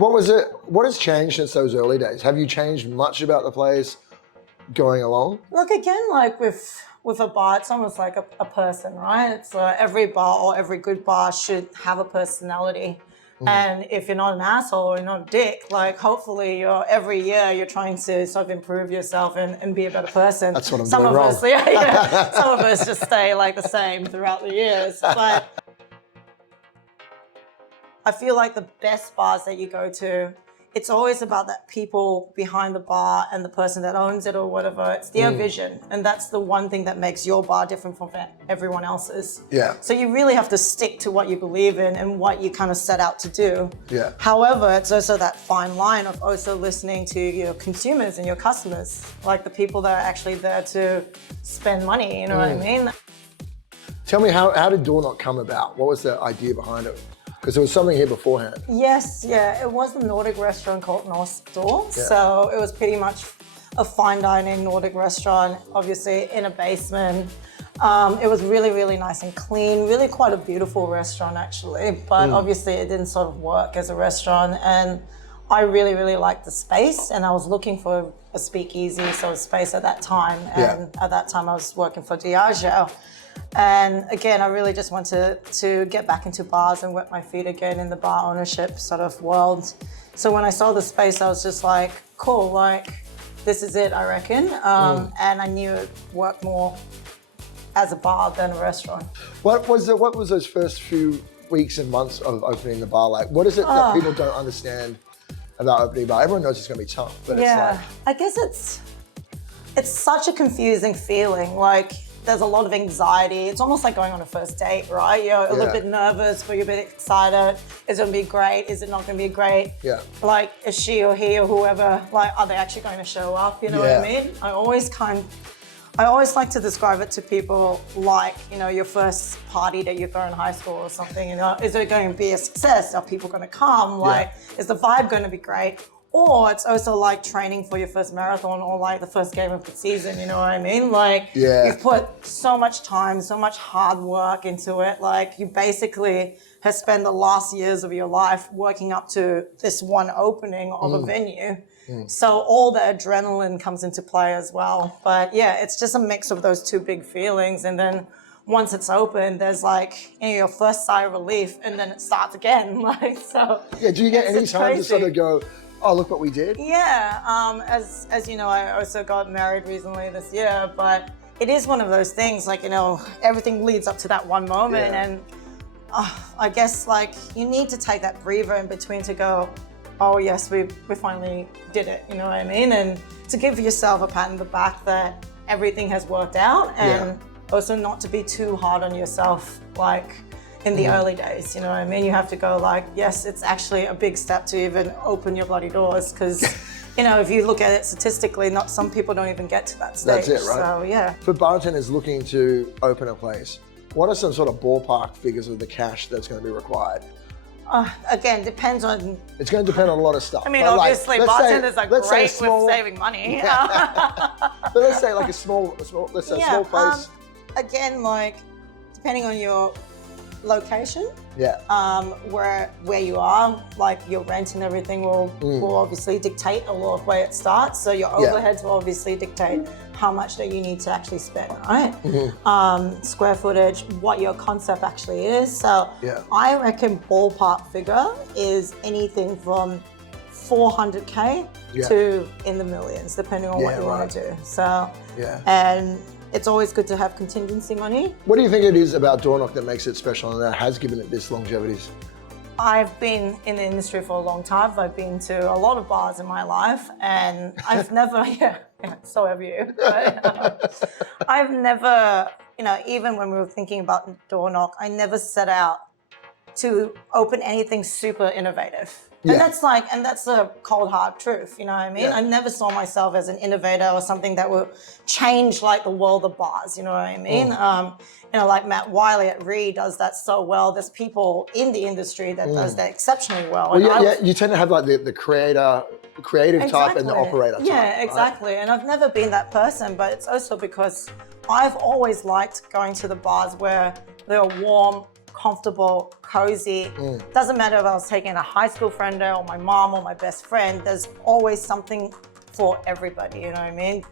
What was it? What has changed since those early days? Have you changed much about the place going along? Look, again, like with a bar, it's almost like a person, right? It's every bar or every good bar should have a personality. And if you're not an asshole or you're not a dick, like hopefully every year you're trying to sort of improve yourself and be a better person. That's what I'm Some doing of wrong. us, yeah. Some of us just stay like the same throughout the years. But I feel like the best bars that you go to, it's always about that people behind the bar and the person that owns it or whatever. It's their vision. And that's the one thing that makes your bar different from everyone else's. Yeah. So you really have to stick to what you believe in and what you kind of set out to do. Yeah. However, it's also that fine line of also listening to your consumers and your customers, like the people that are actually there to spend money, you know what I mean? Tell me, how did Door Knock come about? What was the idea behind it? Because there was something here beforehand. Yes, yeah, it was the Nordic restaurant called North Door. Yeah. So it was pretty much a fine dining Nordic restaurant, obviously in a basement. It was really, really nice and clean, really quite a beautiful restaurant actually, but obviously it didn't sort of work as a restaurant. And I really, really liked the space and I was looking for a speakeasy sort of space at that time. And at that time I was working for Diageo. And again, I really just wanted to get back into bars and wet my feet again in the bar ownership sort of world. So when I saw the space, I was just like, cool, like this is it, I reckon. And I knew it worked more as a bar than a restaurant. What was those first few weeks and months of opening the bar like? What is it that people don't understand about opening a bar? Everyone knows it's going to be tough, but it's like... I guess it's such a confusing feeling. Like, there's a lot of anxiety. It's almost like going on a first date, right? You're a little bit nervous, but you're a bit excited. Is it gonna be great? Is it not gonna be great? Yeah. Like, is she or he or whoever, like, are they actually going to show up? You know what I mean? I always like to describe it to people like, you know, your first party that you throw in high school or something, you know, is it going to be a success? Are people gonna come? Like, is the vibe gonna be great? Or it's also like training for your first marathon or like the first game of the season, you know what I mean? Like, you've put so much time, so much hard work into it. Like, you basically have spent the last years of your life working up to this one opening of a venue. So all the adrenaline comes into play as well. But yeah, it's just a mix of those two big feelings. And then once it's open, there's like, you know, your first sigh of relief and then it starts again. Like, so. Yeah, do you get any time to sort of go, oh, look what we did? Yeah, as you know, I also got married recently this year, but it is one of those things, like, you know, everything leads up to that one moment. And I guess like you need to take that breather in between to go, oh yes, we finally did it, you know what I mean? And to give yourself a pat on the back that everything has worked out and also not to be too hard on yourself, like, in the early days, you know what I mean? You have to go like, yes, it's actually a big step to even open your bloody doors because, you know, if you look at it statistically, some people don't even get to that stage. That's it, right? So, yeah. For bartenders looking to open a place, what are some sort of ballpark figures of the cash that's going to be required? Again, depends on... It's going to depend on a lot of stuff. I mean, obviously, bartenders are great with saving money. But let's say like a small place. Again, like, depending on your location, where you are, like your rent and everything will obviously dictate a lot of where it starts. So your overheads will obviously dictate how much that you need to actually spend, right? Square footage, what your concept actually is. So I reckon ballpark figure is anything from 400K to in the millions, depending on what you want to do. So, and it's always good to have contingency money. What do you think it is about Door Knock that makes it special and that has given it this longevity? I've been in the industry for a long time. I've been to a lot of bars in my life and I've never, so have you. But, I've never, you know, even when we were thinking about Door Knock, I never set out to open anything super innovative. And that's a cold hard truth, you know what I mean? I never saw myself as an innovator or something that will change like the world of bars, you know what I mean? You know, like Matt Wiley at Ree does that so well. There's people in the industry that does that exceptionally well. You tend to have like the creative type and the operator type. Yeah, exactly. Right? And I've never been that person, but it's also because I've always liked going to the bars where they're warm, comfortable, cozy. Doesn't matter if I was taking a high school friend there or my mom or my best friend, there's always something for everybody, you know what I mean?